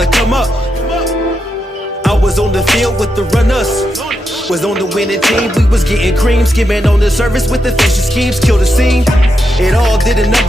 to come up. I was on the field with the runners, was on the winning team. We was getting cream, skimming on the surface with the fashion schemes. Kill the scene, it all did a number.